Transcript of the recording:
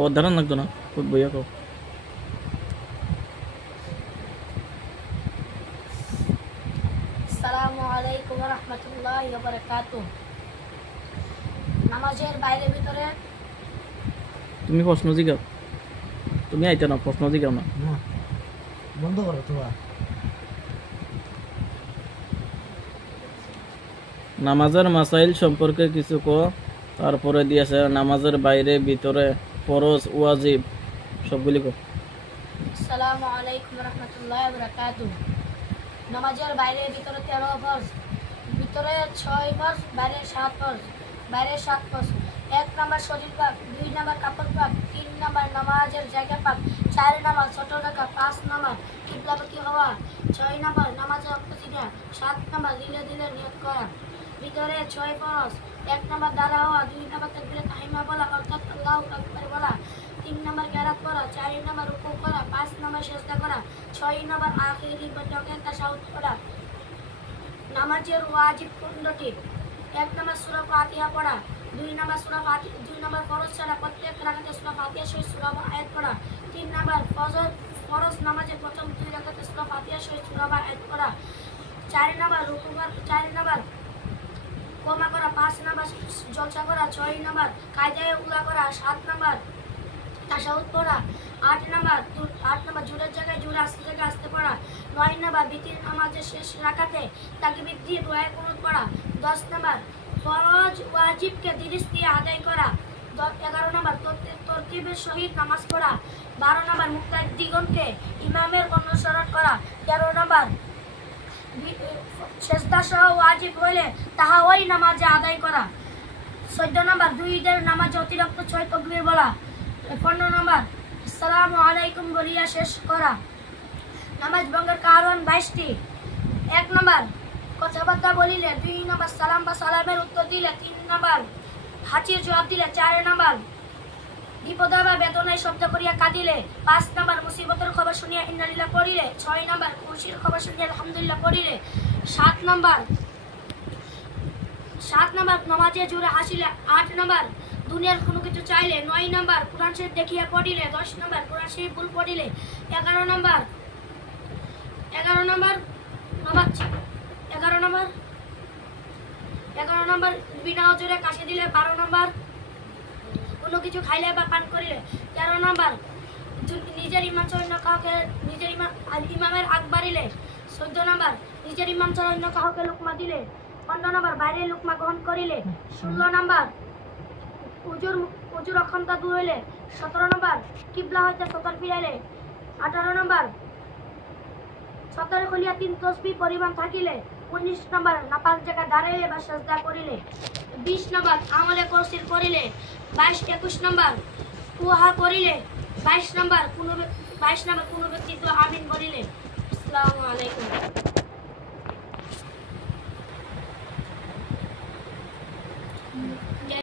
ও ধারণ লাগতো না বইয়া কো আসসালামু আলাইকুম ওয়া রাহমাতুল্লাহি ওয়া বারাকাতুহু। নামাজের বাইরে ভিতরে তুমি প্রশ্ন জিগাও, তুমি আইতে না প্রশ্ন জিগাও না। বন্ধ করো তোমরা। নামাজের মাসাইল সম্পর্কে কিছু কো, তারপরে দিয়েছে নামাজের বাইরে ভিতরে ফরজ ওয়াজিব সবগুলি কো। আসসালামু আলাইকুম ওয়া রাহমাতুল্লাহি ওয়া বারাকাতুহু। নামাজের বাইরে ভিতরে 13 ফরজ, ভিতরে 6 ফরজ, বাইরে 7 ফরজ। বাইরে 7 ফরজ: 1 নাম্বার শরীর পাক, 2 নাম্বার কাপড় পাক, 3 নাম্বার নামাজের জায়গা পাক, 4 নাম্বার ছোট রাখা, 5 নাম্বার কিবলামুখী হওয়া, 6 নাম্বার নামাজে অক্তচিনা, 7 নাম্বার দিলে দিলে নিয়ত করা। ভিতরে 6 ফরজ: 1 নাম্বার দাঁড়া হওয়া, 2 নাম্বার তাকবীরে তাহরিমা বলা অর্থাৎ আল্লাহু আকবার বলা, 3 নাম্বার কিরাত করা, 4 নাম্বার রুকু করা, 5 নাম্বার সিজদা করা, 6 নাম্বার আখিরি বৈঠকে তাশাহুদ করা। নামাজের ওয়াজিব 15টি: 1 নাম্বার সূরা ফাতিহা পড়া, 2 নাম্বার সূরা ফাতিহা, 2 নাম্বার ফরজ ছাড়া প্রত্যেক রাকাতে সূরা ফাতিহা সহিত সূরা বা আয়াত পড়া, 3 নাম্বার ফরজ নামাজের প্রথম 2 রাকাতে সূরা ফাতিহা সহিত সূরা বা আয়াত পড়া, 4 নাম্বার রুকু করা, 4 নাম্বার কোমা করা, 5 নাম্বার জলসা করা, 6 নাম্বার কায়দায়ে উলা করা, 7 নাম্বার তাশাহুদ পড়া, 8 নাম্বার জোরের জায়গায় জোরে, আস্তে জায়গায় আস্তে পড়া, 9 নাম্বার বিতির নামাজের শেষ রাকাতে তাকবীর দিয়ে দোয়ায়ে কুনুত পড়া, 10 নাম্বার ফরজ ওয়াজিবকে দিরিস দিয়ে আদায় করা, 11 নাম্বার তরতিবের সহিত নামাজ পড়া, 12 নাম্বার মুক্তাদিগণকে ইমামের অনুসরণ করা, 13 নাম্বার সেজদা সহ ওয়াজিব হইলে তাহা ওই নামাজে আদায় করা, 14 নাম্বার 2 ঈদের নামাজে অতিরিক্ত 6 তাকবীর বলা, 15 নাম্বার আসসালামু আলাইকুম বলিয়া শেষ করা। নামাজ ভঙ্গের কারণ 22টি: 1 নাম্বার কথাবার্তা বলিলে, 2 নাম্বার সালাম বা সালামের উত্তর দিলে, 3 নাম্বার হাঁচির জবাব দিলে, 4 নাম্বার বিপদে বা বেদনায় শব্দ করিয়া কাঁদিলে, 5 নাম্বার মুসিবতের খবর শুনিয়া ইন্না লিল্লাহ পড়িলে, 6 নাম্বার খুশির খবর শুনিয়া আলহামদুলিল্লাহ পড়িলে, 7 নাম্বার নামাজে জোরে হাসিলে, 8 নাম্বার দুনিয়ার কোনো কিছু চাইলে, 9 নাম্বার কোরআন শরীফ দেখিয়া পড়িলে, 10 নাম্বার কোরআন শরীফ ভুল পড়িলে, 11 নাম্বার বিনা ওজরে কাশি দিলে, 12 নাম্বার কোনো কিছু খাইলে বা পান করিলে, 13 নাম্বার নিজের ইমাম ছাড়া অন্য কাউকে ইমামের আগ বাড়িলে, 14 নাম্বার নিজের ইমাম ছাড়া অন্য কাউকে লুকমা দিলে, 15 নাম্বার বাইরে লুকমা গ্রহণ করিলে, 16 নাম্বার উজুর অক্ষমতা দূর হইলে, 17 নাম্বার কিবলা হইতে সতর ফিরাইলে, 18 নাম্বার সতর খুলিয়া 3 তসবিহ পরিমাণ থাকিলে, 19 নাম্বার নাপাক জায়গায় দাঁড়াইলে বা সাজদা করিলে, 20 নাম্বার আমলে করসির করিলে, 21 নাম্বার কুহা করিলে, 22 নাম্বার কোনো ব্যক্তি তো আমিন বলিলে।